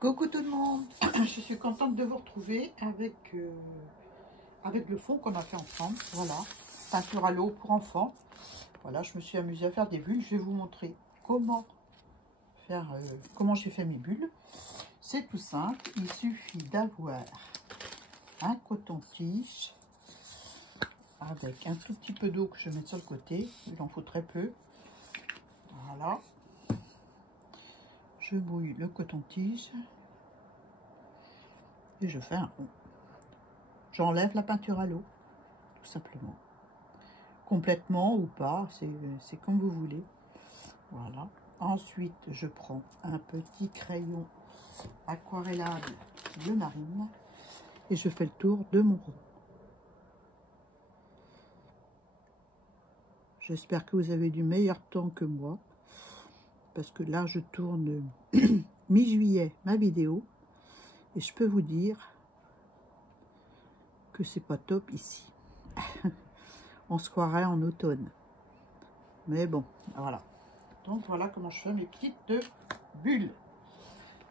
Coucou tout le monde, je suis contente de vous retrouver avec le fond qu'on a fait ensemble. Voilà, peinture à l'eau pour enfants. Voilà, je me suis amusée à faire des bulles. Je vais vous montrer comment j'ai fait mes bulles. C'est tout simple, il suffit d'avoir un coton-tige avec un tout petit peu d'eau que je vais mettre sur le côté. Il en faut très peu. Voilà. Je bouille le coton-tige et je fais un rond. J'enlève la peinture à l'eau, tout simplement. Complètement ou pas, c'est comme vous voulez. Voilà. Ensuite, je prends un petit crayon aquarellable de marine et je fais le tour de mon rond. J'espère que vous avez du meilleur temps que moi, parce que là, je tourne mi-juillet ma vidéo et je peux vous dire que c'est pas top ici. On se croirait en automne. Mais bon, voilà. Donc voilà comment je fais mes petites bulles.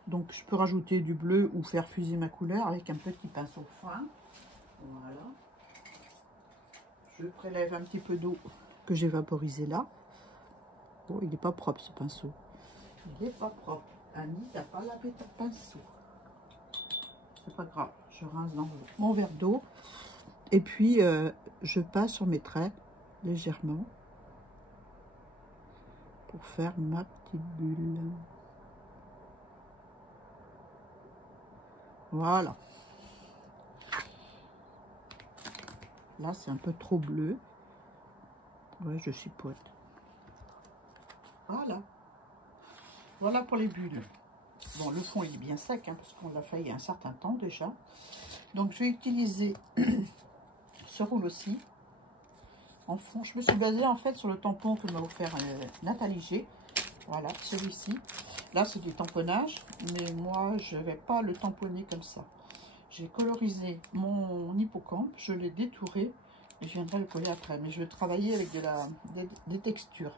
Donc je peux rajouter du bleu ou faire fuser ma couleur avec un petit pinceau fin. Voilà. Je prélève un petit peu d'eau que j'ai vaporisé là. Oh, il n'est pas propre ce pinceau. Il n'est pas propre. Annie n'a pas lavé ton pinceau. C'est pas grave. Je rince dans mon verre d'eau. Et puis je passe sur mes traits légèrement pour faire ma petite bulle. Voilà. Là, c'est un peu trop bleu. Ouais, je chipote. Voilà. Voilà pour les bulles. Bon, le fond, il est bien sec, hein, parce qu'on l'a fait il y a un certain temps déjà. Donc, je vais utiliser ce roule aussi. En fond, je me suis basée en fait sur le tampon que m'a offert Nathalie G. Voilà, celui-ci. Là, c'est du tamponnage, mais moi, je ne vais pas le tamponner comme ça. J'ai colorisé mon hippocampe, je l'ai détouré et je viendrai le coller après. Mais je vais travailler avec des textures.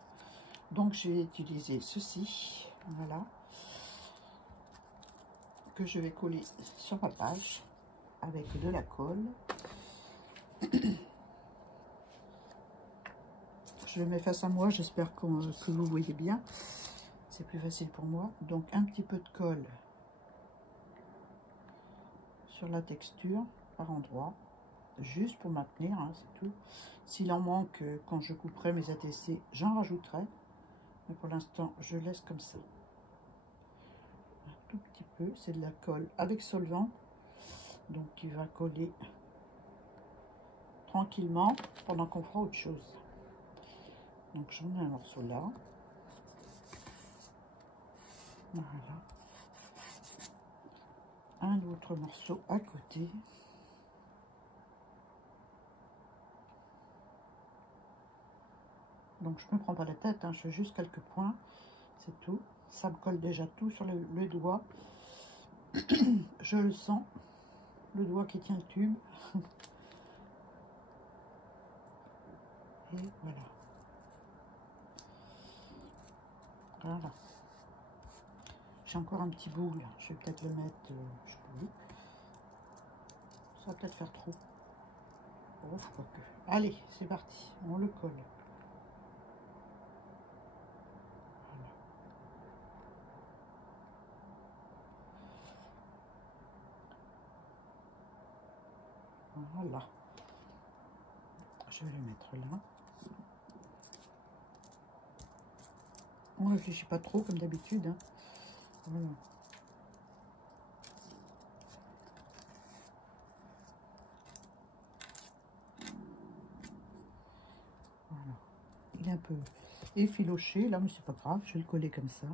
Donc, j'ai utilisé ceci, voilà, que je vais coller sur ma page avec de la colle. Je le mets face à moi, j'espère que vous voyez bien. C'est plus facile pour moi. Donc, un petit peu de colle sur la texture par endroit, juste pour maintenir, hein, c'est tout. S'il en manque, quand je couperai mes ATC, j'en rajouterai. Mais pour l'instant, je laisse comme ça. Un tout petit peu, c'est de la colle avec solvant. Donc, il va coller tranquillement pendant qu'on fera autre chose. Donc, j'en ai un morceau là. Voilà. Un autre morceau à côté. Donc, je ne me prends pas la tête, hein, je fais juste quelques points. C'est tout. Ça me colle déjà tout sur le doigt. Je le sens. Le doigt qui tient le tube. Et voilà. Voilà. J'ai encore un petit bout là. Je vais peut-être le mettre. Je sais pas où. Ça va peut-être faire trop. Oh, faut pas que. Allez, c'est parti. On le colle. Voilà. Je vais le mettre là. On ne réfléchit pas trop comme d'habitude. Hein. Voilà. Voilà. Il est un peu effiloché là, mais c'est pas grave. Je vais le coller comme ça.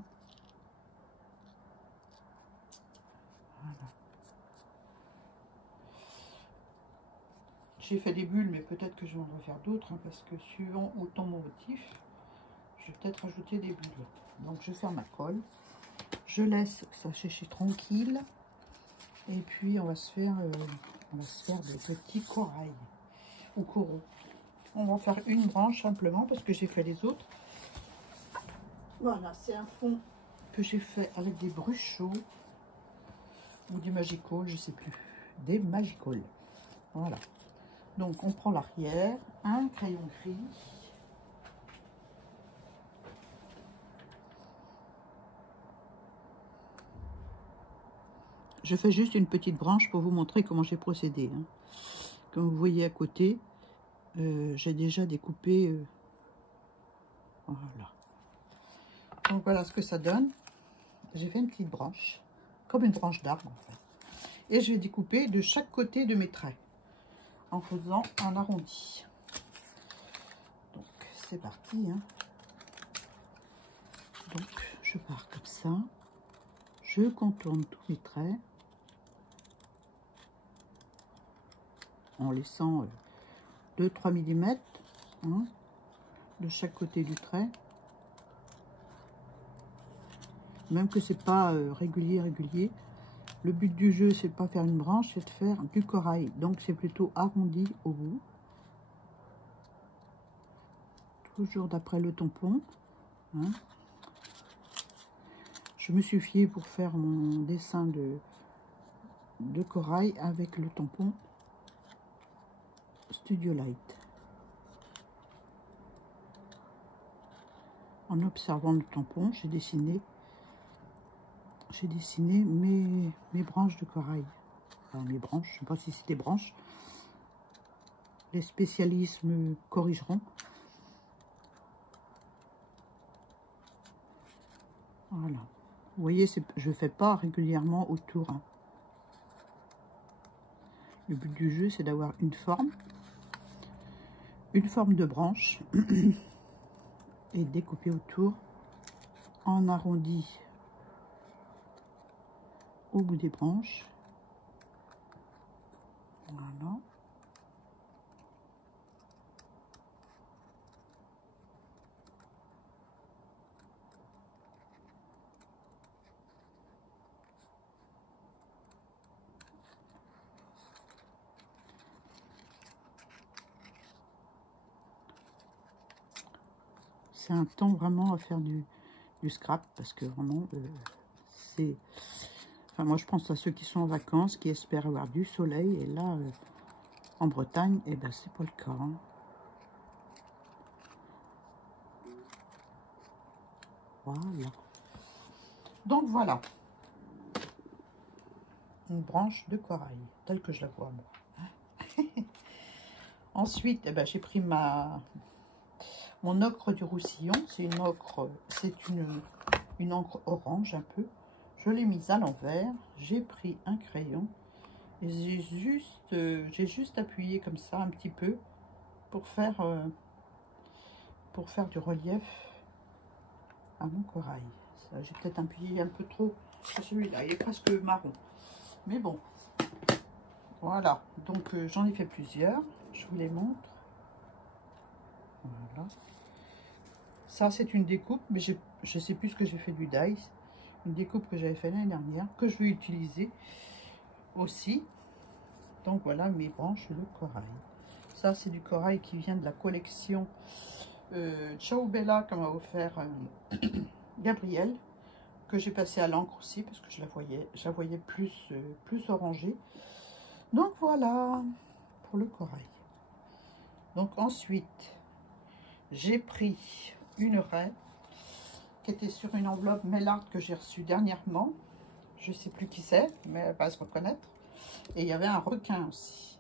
Voilà. J'ai fait des bulles, mais peut-être que je vais en refaire d'autres, hein, parce que suivant où tombe mon motif, je vais peut-être rajouter des bulles. Donc je ferme ma colle, je laisse ça sécher tranquille, et puis on va se faire des petits corails ou coraux. On va faire une branche simplement parce que j'ai fait les autres. Voilà, c'est un fond que j'ai fait avec des bruchaux. ou du Magical, je sais plus. Des Magical. Voilà. Donc on prend l'arrière, un crayon gris. Je fais juste une petite branche pour vous montrer comment j'ai procédé. Hein. Comme vous voyez à côté, j'ai déjà découpé. Voilà. Donc voilà ce que ça donne. J'ai fait une petite branche, comme une branche d'arbre en fait. Et je vais découper de chaque côté de mes traits, en faisant un arrondi. Donc c'est parti. Hein. Donc je pars comme ça. Je contourne tous mes traits. En laissant 2-3 mm hein, de chaque côté du trait. Même que c'est pas régulier. Le but du jeu, c'est pas faire une branche, c'est de faire du corail. Donc c'est plutôt arrondi au bout. Toujours d'après le tampon. Hein. Je me suis fiée pour faire mon dessin de corail avec le tampon Studio Light. En observant le tampon, j'ai dessiné mes branches de corail. Enfin, mes branches, je ne sais pas si c'est des branches. Les spécialistes me corrigeront. Voilà. Vous voyez, je ne fais pas régulièrement autour. Hein. Le but du jeu, c'est d'avoir une forme de branche et découper autour en arrondi au bout des branches. Voilà. C'est un temps vraiment à faire du scrap parce que vraiment c'est... Enfin, moi je pense à ceux qui sont en vacances, qui espèrent avoir du soleil et là en Bretagne, et ben c'est pas le cas. Hein. Voilà. Donc voilà. Une branche de corail, telle que je la vois moi. Ensuite, eh ben, j'ai pris mon ocre du Roussillon. C'est une ocre, une encre orange un peu. Je l'ai mise à l'envers. J'ai pris un crayon et j'ai juste appuyé comme ça un petit peu pour faire du relief à mon corail. J'ai peut-être appuyé un peu trop sur celui-là. Il est presque marron. Mais bon, voilà. Donc j'en ai fait plusieurs. Je vous les montre. Voilà. Ça, c'est une découpe, mais je ne sais plus ce que j'ai fait du dice. Une découpe que j'avais fait l'année dernière, que je vais utiliser aussi. Donc voilà mes branches de corail. Ça, c'est du corail qui vient de la collection Ciao Bella que m'a offert Gabriel, que j'ai passé à l'encre aussi parce que je la voyais plus orangée. Donc voilà pour le corail. Donc ensuite, j'ai pris une raie qui était sur une enveloppe Maillard que j'ai reçue dernièrement. Je ne sais plus qui c'est, mais elle va se reconnaître. Et il y avait un requin aussi.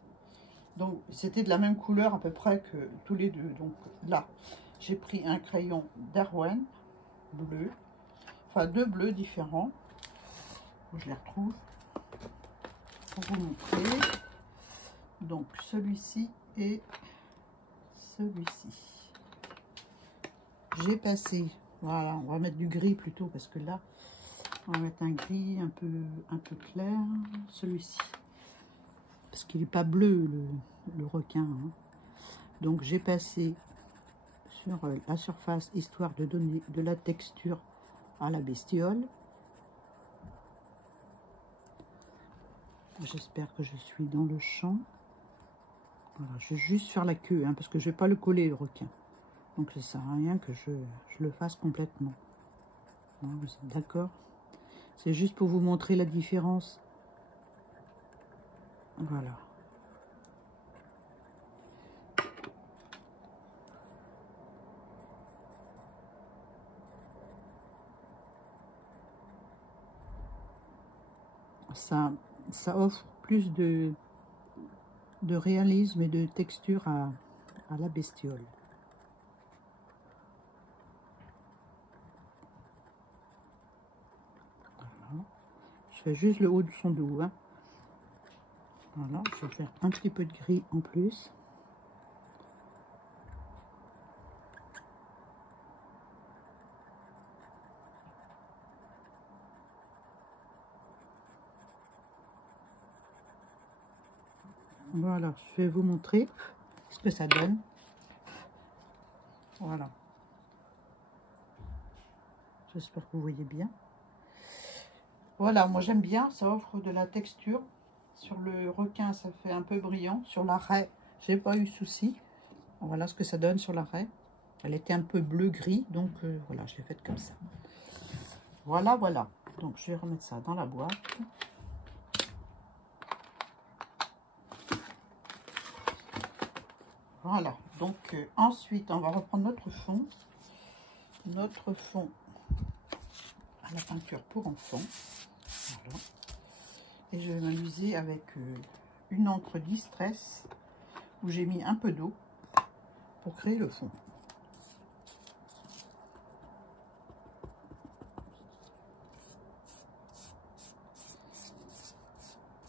Donc c'était de la même couleur à peu près que tous les deux. Donc là, j'ai pris un crayon Darwin bleu. Enfin, deux bleus différents. Je les retrouve pour vous montrer. Donc celui-ci et celui-ci. J'ai passé, voilà, on va mettre du gris plutôt parce que là, on va mettre un gris un peu clair, celui-ci. Parce qu'il n'est pas bleu le requin. Hein. Donc j'ai passé sur la surface histoire de donner de la texture à la bestiole. J'espère que je suis dans le champ. Voilà, je vais juste faire la queue, hein, parce que je ne vais pas le coller le requin. Donc ça ne sert à rien que je le fasse complètement. Hein, vous êtes d'accord? C'est juste pour vous montrer la différence Voilà. Ça offre plus de réalisme et de texture à la bestiole. Voilà. Je fais juste le haut de son dos. Hein. Voilà, je vais faire un petit peu de gris en plus. Voilà, je vais vous montrer ce que ça donne. Voilà. J'espère que vous voyez bien. Voilà, moi j'aime bien, ça offre de la texture. Sur le requin, ça fait un peu brillant. Sur la raie, j'ai pas eu de souci. Voilà ce que ça donne sur la raie. Elle était un peu bleu-gris, donc voilà, je l'ai faite comme ça. Voilà, voilà. Donc je vais remettre ça dans la boîte. Voilà, donc ensuite on va reprendre notre fond à la peinture pour enfants. Voilà. Et je vais m'amuser avec une encre Distress où j'ai mis un peu d'eau pour créer le fond.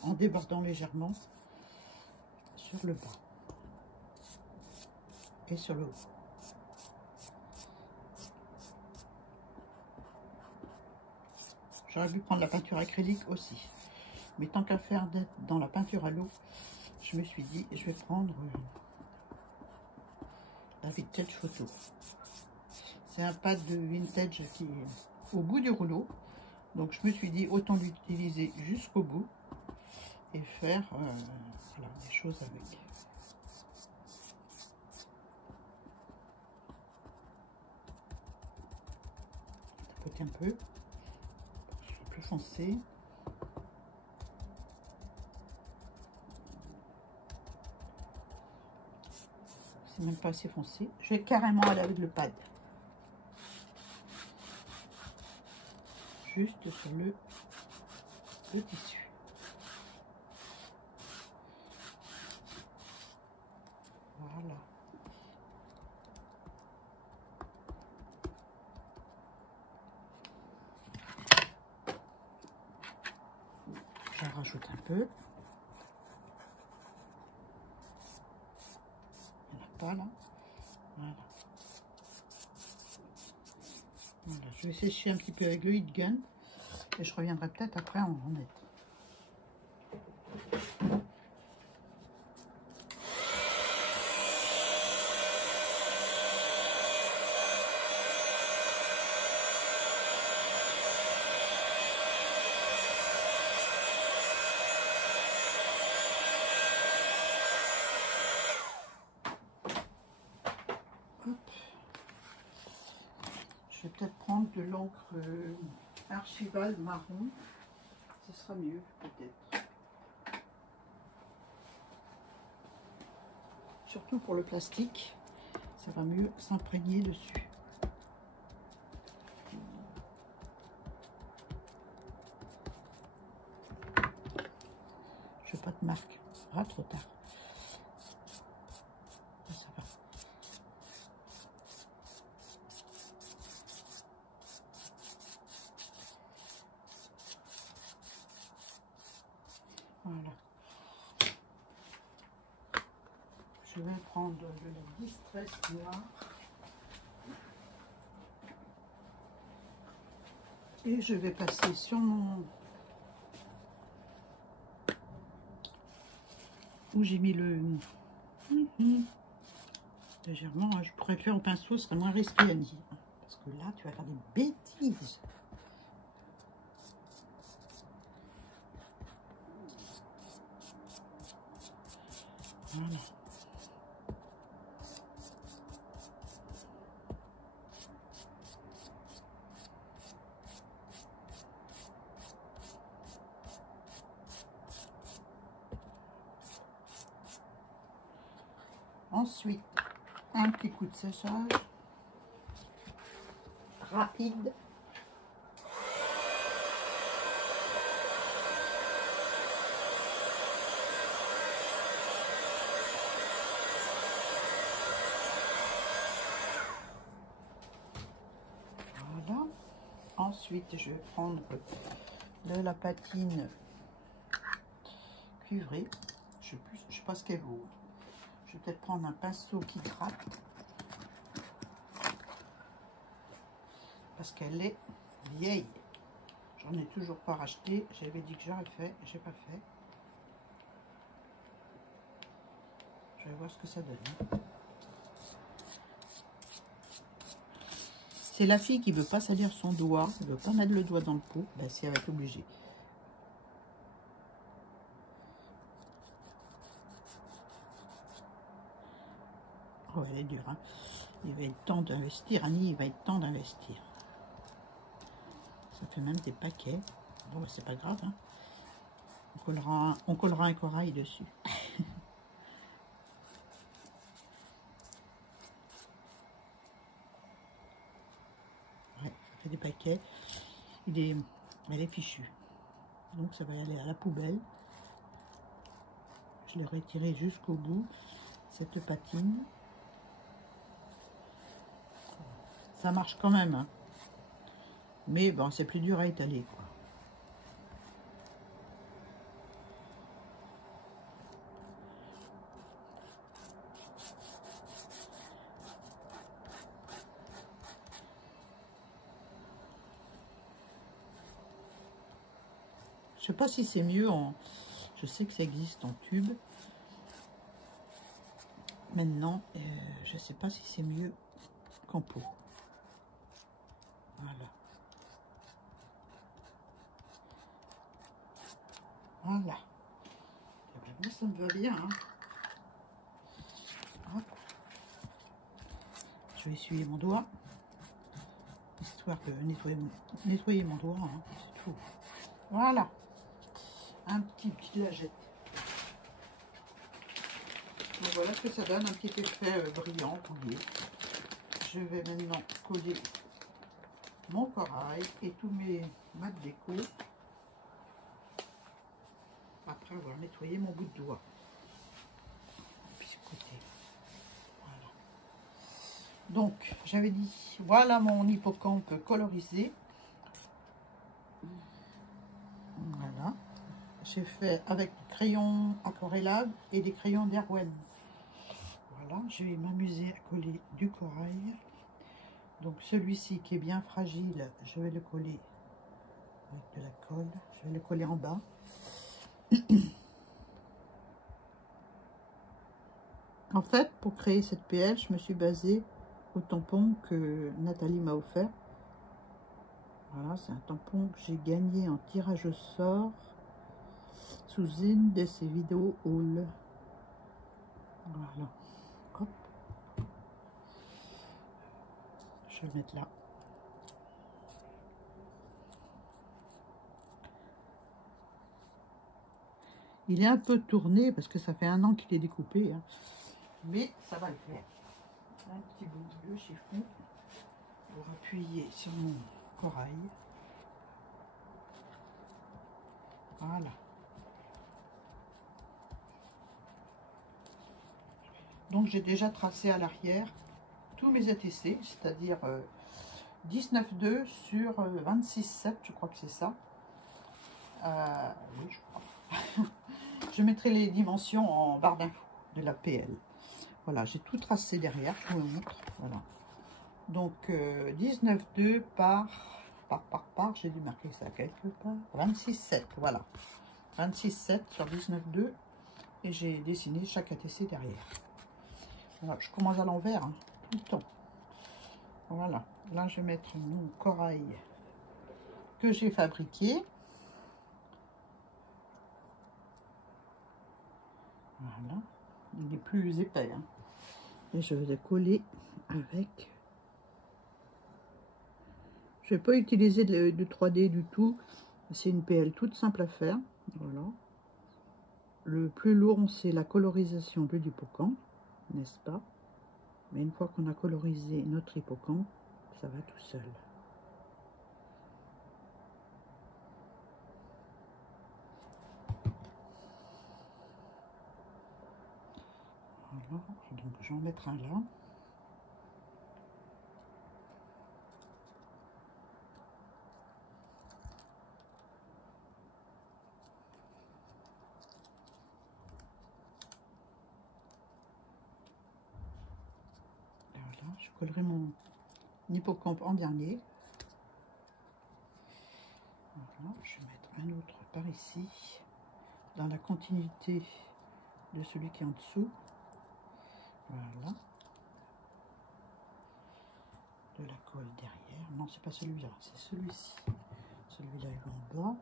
En débordant légèrement sur le bas et sur le haut. J'aurais pu prendre la peinture acrylique aussi. Mais tant qu'à faire d'être dans la peinture à l'eau, je me suis dit, je vais prendre la Vintage Photo. C'est un pad de vintage qui est au bout du rouleau. Donc je me suis dit, autant l'utiliser jusqu'au bout et faire voilà, des choses avec. Tapoter un peu, pour que ce soit plus foncé. C'est même pas assez foncé. Je vais carrément aller avec le pad. Juste sur le tissu. Voilà. J'en rajoute un peu. Il n'y en a pas là. Voilà. Voilà. Je vais sécher un petit peu avec le heat gun. Et je reviendrai peut-être après en remettre. Je vais peut-être prendre de l'encre archivale marron. Ce sera mieux, peut-être. Surtout pour le plastique, ça va mieux s'imprégner dessus. Je veux pas de marque. Ah, trop tard. Ça va. Voilà. Je vais prendre le Distress noir. Et je vais passer sur mon... où j'ai mis le... Légèrement, je pourrais le faire au pinceau, ce serait moins risqué, Annie. Parce que là, tu vas faire des bêtises. Voilà. Ensuite, un petit coup de séchage rapide. Voilà. Ensuite, je vais prendre de la patine cuivrée. Je sais pas ce qu'elle vaut. Je vais peut-être prendre un pinceau qui gratte. Parce qu'elle est vieille. J'en ai toujours pas racheté. J'avais dit que j'aurais fait. J'ai pas fait. Je vais voir ce que ça donne. C'est la fille qui veut pas salir son doigt. Elle veut pas mettre le doigt dans le pot. Ben, si elle va être obligée. Oh, elle est dure. Hein. Il va être temps d'investir. Annie, il va être temps d'investir. Ça fait même des paquets. Bon, c'est pas grave. Hein. On collera un corail dessus. Ouais, ça fait des paquets. Elle est fichue. Donc ça va aller à la poubelle. Je l'ai retiré jusqu'au bout. Cette patine. Ça marche quand même. Hein. Mais bon, c'est plus dur à étaler, quoi. Je sais pas si c'est mieux en... Je sais que ça existe en tube. Maintenant, je sais pas si c'est mieux qu'en pot. Voilà. Voilà. Et bien, moi, ça me va bien. Hein. Hop. Je vais essuyer mon doigt. Histoire de nettoyer mon doigt. Hein. C'est tout. Voilà. Un petit lagette. Donc voilà ce que ça donne. Un petit effet brillant, collier. Je vais maintenant coller mon corail et tous mes mats de déco. Après avoir nettoyé mon bout de doigt. Puis ce côté. Voilà. Donc, j'avais dit, voilà mon hippocampe colorisé. Voilà. J'ai fait avec des crayons aquarellables et des crayons d'Erwan. Voilà, je vais m'amuser à coller du corail. Donc celui-ci qui est bien fragile, je vais le coller avec de la colle. Je vais le coller en bas. En fait, pour créer cette PL, je me suis basée au tampon que Nathalie m'a offert. Voilà, c'est un tampon que j'ai gagné en tirage au sort sous une de ses vidéos haul. Voilà. Hop. Je vais le mettre là. Il est un peu tourné parce que ça fait 1 an qu'il est découpé. Hein. Mais ça va le faire. Un petit bout de chiffon pour appuyer sur mon corail. Voilà. Donc j'ai déjà tracé à l'arrière tous mes ATC, c'est-à-dire 19,2 sur 26,7, je crois que c'est ça. Oui, je crois. Je mettrai les dimensions en barre d'infos de la PL. Voilà, j'ai tout tracé derrière, je vous le montre. Voilà. Donc 19,2 par, j'ai dû marquer ça quelque part. 26,7, voilà. 26,7 sur 19,2. Et j'ai dessiné chaque ATC derrière. Voilà, je commence à l'envers, hein, tout le temps. Voilà, là je vais mettre mon corail que j'ai fabriqué. Voilà, il est plus épais. Hein. Et je vais le coller avec... Je ne vais pas utiliser de 3D du tout. C'est une PL toute simple à faire. Voilà. Le plus lourd, c'est la colorisation de l'hippocampe. n'est-ce pas? Mais une fois qu'on a colorisé notre hippocampe, ça va tout seul. Voilà, donc je vais en mettre un là. Voilà, je collerai mon hippocampe en dernier. Voilà, je vais mettre un autre par ici, dans la continuité de celui qui est en dessous. Voilà. De la colle derrière. Non, c'est pas celui-là, c'est celui-ci. Celui-là est en bas.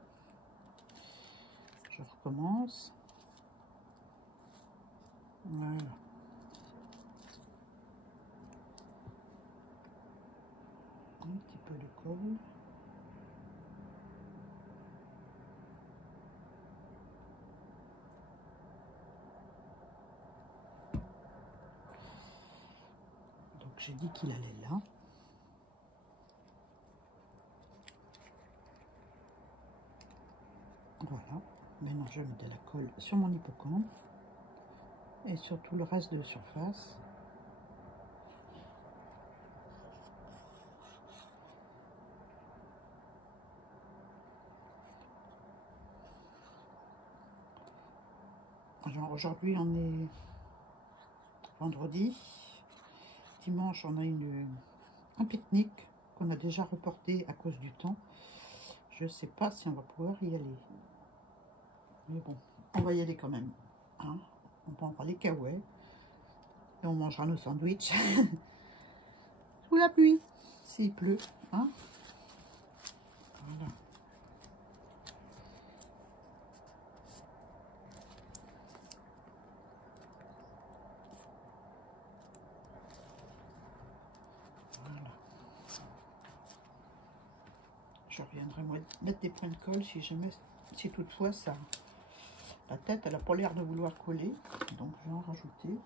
Je recommence. Voilà. Un petit peu de colle. Donc j'ai dit qu'il allait là. Voilà. Maintenant je mets de la colle sur mon hippocampe et sur tout le reste de la surface. Alors aujourd'hui on est vendredi. Dimanche on a un pique-nique qu'on a déjà reporté à cause du temps. Je ne sais pas si on va pouvoir y aller. Mais bon, on va y aller quand même. Hein, on prendra les caouets et on mangera nos sandwichs sous la pluie, s'il pleut. Hein, voilà. Voilà. Je reviendrai mettre des points de colle si jamais, si toutefois ça, la tête elle n'a pas l'air de vouloir coller, donc je vais en rajouter.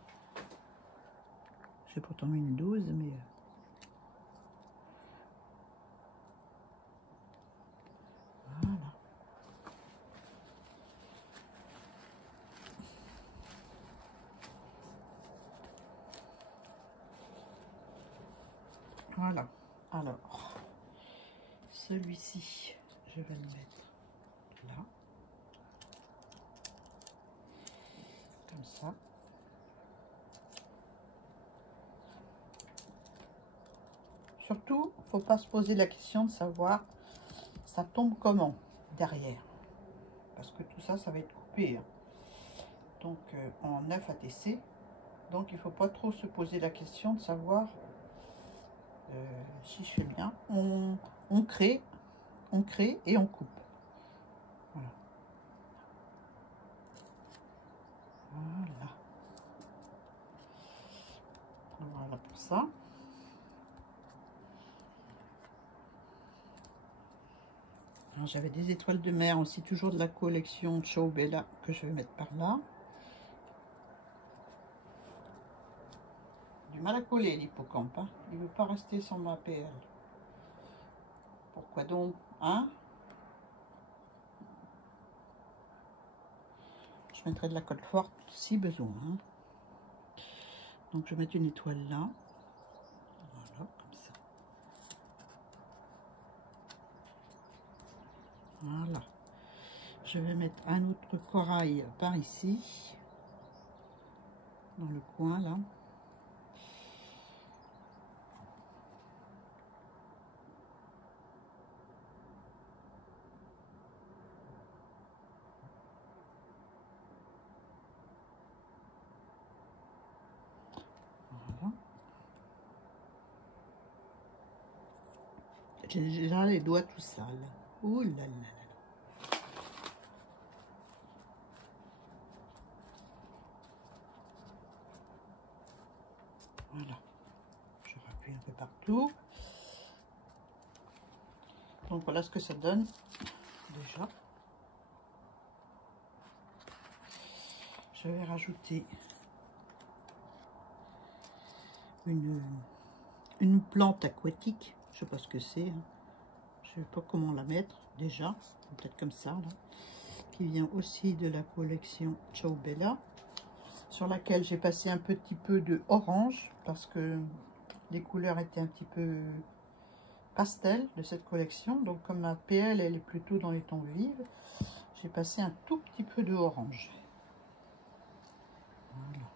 J'ai pourtant mis une dose, mais voilà. Voilà. Alors, celui-ci, je vais le mettre là, comme ça. Surtout, faut pas se poser la question de savoir ça tombe comment derrière, parce que tout ça, ça va être coupé. Hein. Donc en 9 ATC, donc il faut pas trop se poser la question de savoir si je fais bien. On crée et on coupe. Voilà. Voilà. Voilà pour ça. J'avais des étoiles de mer aussi, toujours de la collection Ciao Bella, que je vais mettre par là. Du mal à coller l'hippocampe, hein. Il ne veut pas rester sur ma PL. Pourquoi donc, hein? Je mettrai de la colle forte si besoin. Hein. Donc je vais mettre une étoile là. Voilà, comme ça. Voilà. Je vais mettre un autre corail par ici. Dans le coin là. Voilà. J'ai déjà les doigts tout sales. Ouh là là là. Voilà. Je rappuie un peu partout. Donc voilà ce que ça donne déjà. Je vais rajouter une plante aquatique. Je sais pas ce que c'est. Hein. Je sais pas comment la mettre déjà. Peut-être comme ça, là. Qui vient aussi de la collection Ciao Bella. Sur laquelle j'ai passé un petit peu de orange. Parce que les couleurs étaient un petit peu pastel de cette collection. Donc comme ma PL, elle est plutôt dans les tons vives. J'ai passé un tout petit peu de orange. Voilà.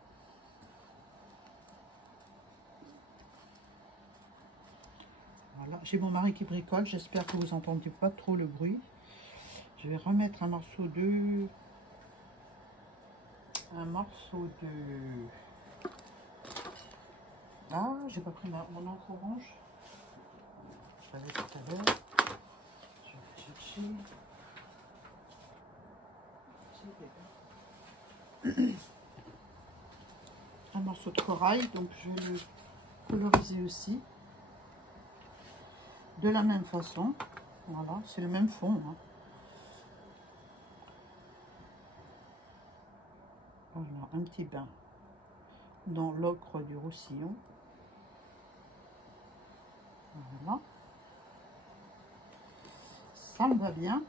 Voilà. J'ai mon mari qui bricole. J'espère que vous n'entendez pas trop le bruit. Je vais remettre un morceau de... Ah, j'ai pas pris mon encre orange. Je l'avais tout à l'heure. Je vais chercher. Un morceau de corail, donc je vais le coloriser aussi. De la même façon. Voilà, c'est le même fond. Hein. Voilà, un petit bain dans l'ocre du Roussillon. Voilà. Ça me va bien.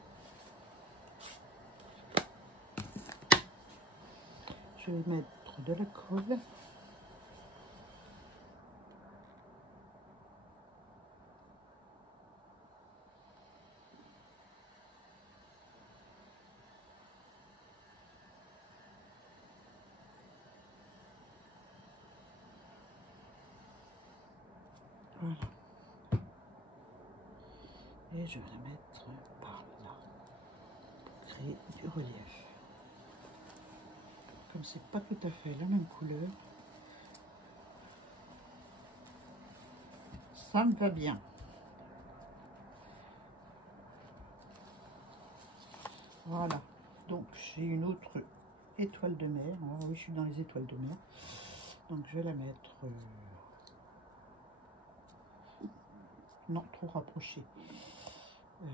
Je vais mettre de la colle. Voilà. Et je vais la mettre par là pour créer du relief. Comme c'est pas tout à fait la même couleur, ça me va bien. Voilà. Donc j'ai une autre étoile de mer. Ah, oui, je suis dans les étoiles de mer. Donc je vais la mettre... non, trop rapprochée.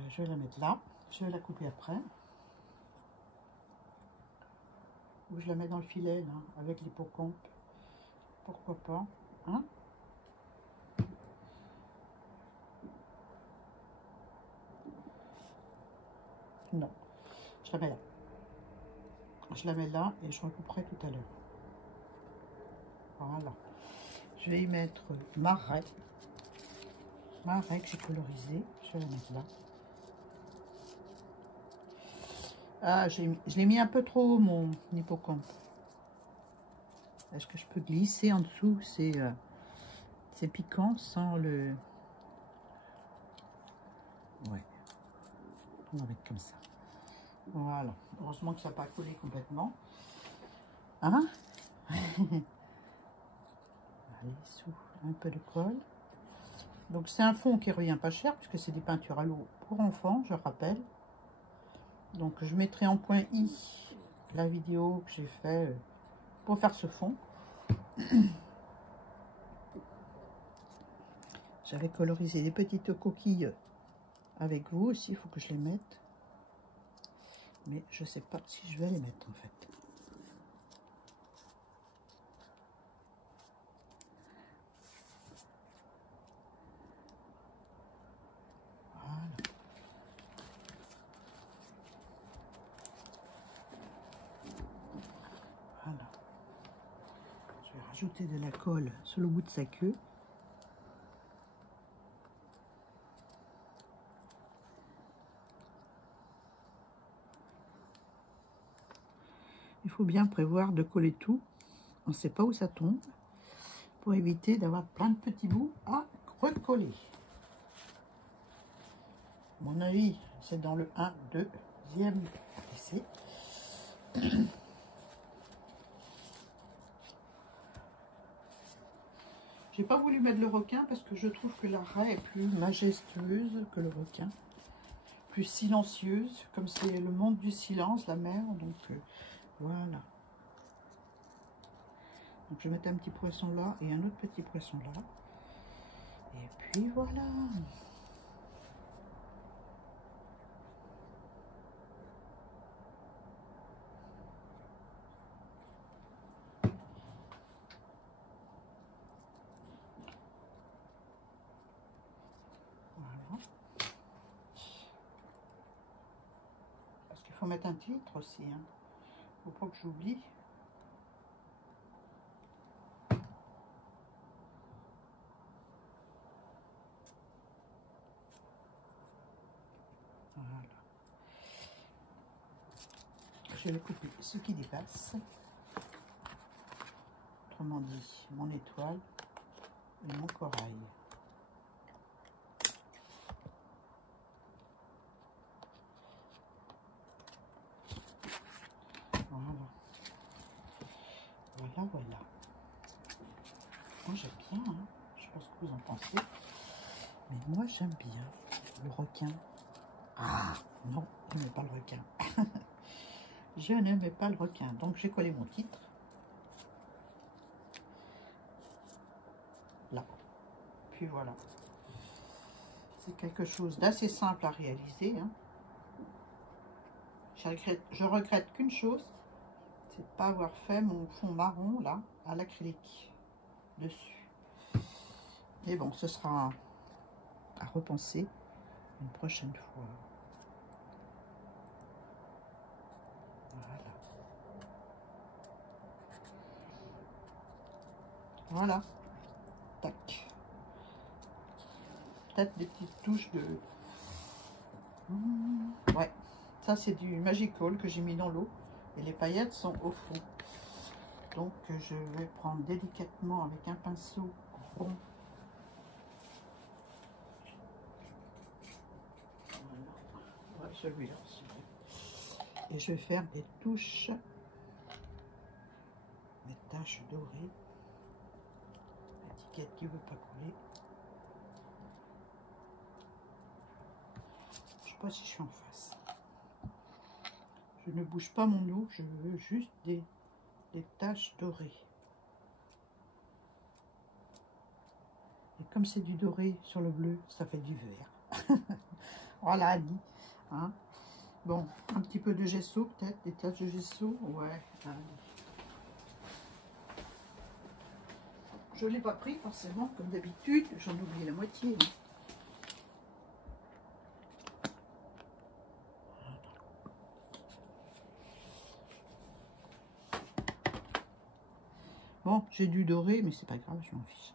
Je vais la mettre là. Je vais la couper après. Ou je la mets dans le filet, là, avec l'hippocampe. Pourquoi pas, hein? Non, je la mets là. Je la mets là et je recouperai tout à l'heure. Voilà. Je vais y mettre ma raie. Ma raie que j'ai colorisée. Je vais la mettre là. Ah, je l'ai mis un peu trop haut, mon hippocampe. Est-ce que je peux glisser en dessous? C'est piquant sans le... Ouais. On va mettre comme ça. Voilà. Heureusement que ça n'a pas collé complètement. Hein? Allez, sous un peu de colle. Donc c'est un fond qui revient pas cher, puisque c'est des peintures à l'eau pour enfants, je rappelle. Donc je mettrai en point I la vidéo que j'ai fait pour faire ce fond. J'avais colorisé des petites coquilles avec vous aussi, il faut que je les mette. Mais je sais pas si je vais les mettre en fait. Voilà. Je vais rajouter de la colle sur le bout de sa queue. Il faut bien prévoir de coller tout. On ne sait pas où ça tombe. Pour éviter d'avoir plein de petits bouts à recoller. À mon avis, c'est dans le 1, 2e essai. J'ai pas voulu mettre le requin parce que je trouve que la raie est plus majestueuse que le requin. Plus silencieuse, comme c'est le monde du silence, la mer. Donc voilà. Donc je vais mettre un petit poisson là et un autre petit poisson là. Et puis voilà. faut mettre un titre aussi. Hein. Faut pas que j'oublie. Voilà. Je vais couper ce qui dépasse. Autrement dit, mon étoile et mon corail. Voilà. Voilà, voilà. Moi j'aime bien, hein. Je sais pas ce que vous en pensez. Mais moi j'aime bien le requin. Ah non, je n'aime pas le requin. Je n'aimais pas le requin. Donc j'ai collé mon titre. Là. Puis voilà. C'est quelque chose d'assez simple à réaliser. Hein. Je regrette qu'une chose, c'est de ne pas avoir fait mon fond marron là à l'acrylique dessus. Mais bon, ce sera à repenser une prochaine fois. Voilà. Voilà. Tac. Peut-être des petites touches de... Ouais. Ça, c'est du Magical que j'ai mis dans l'eau. Et les paillettes sont au fond. Donc, je vais prendre délicatement avec un pinceau rond. Voilà. Ouais, celui-là aussi. Et je vais faire des touches, des taches dorées. L'étiquette qui ne veut pas coller. Je ne sais pas si je suis en face. Je ne bouge pas mon eau, je veux juste des taches dorées. Et comme c'est du doré sur le bleu, ça fait du vert. Voilà, Annie. Hein? Bon, un petit peu de gesso peut-être, des taches de gesso. Ouais, allez. Je ne l'ai pas pris forcément, comme d'habitude, j'en oublie la moitié. Hein. Bon, j'ai du doré, mais c'est pas grave, je m'en fiche.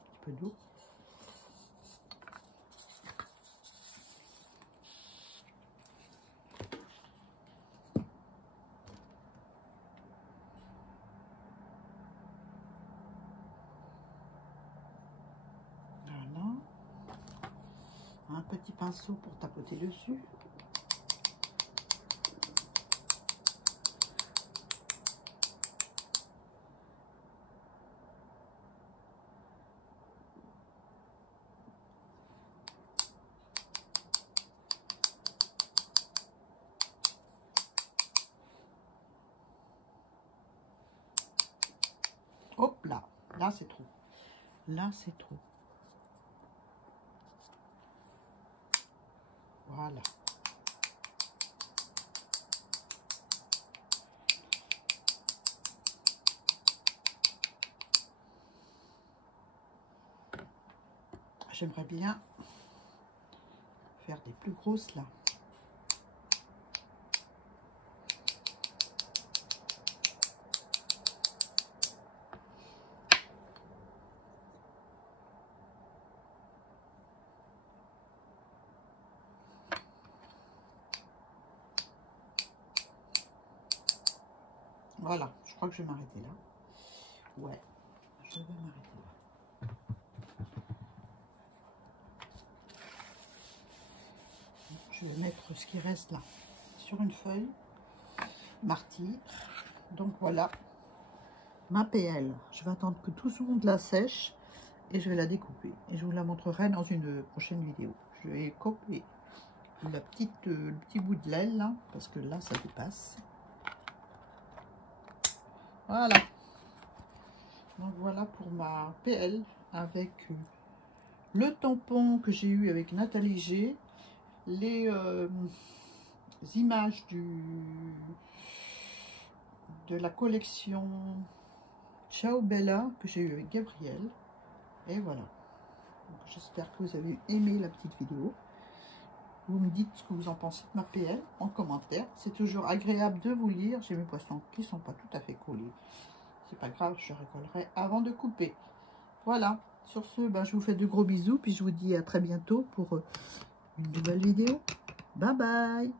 Un petit peu d'eau. Voilà. Un petit pinceau pour tapoter dessus. Hop là, là c'est trop. Là c'est trop. Voilà. J'aimerais bien faire des plus grosses là. Voilà, je crois que je vais m'arrêter là. Ouais, je vais m'arrêter là. Je vais mettre ce qui reste là sur une feuille martyr. Donc voilà ma PL. Je vais attendre que tout ce monde la sèche et je vais la découper. Et je vous la montrerai dans une prochaine vidéo. Je vais couper le petit bout de l'aile là, parce que là ça dépasse. Voilà. Donc voilà pour ma PL avec le tampon que j'ai eu avec Nathalie G, les images de la collection Ciao Bella que j'ai eu avec Gabriel. Et voilà. J'espère que vous avez aimé la petite vidéo. Vous me dites ce que vous en pensez de ma PL en commentaire. C'est toujours agréable de vous lire. J'ai mes poissons qui ne sont pas tout à fait collés. C'est pas grave, je récollerai avant de couper. Voilà. Sur ce, je vous fais de gros bisous. Puis je vous dis à très bientôt pour une nouvelle vidéo. Bye bye.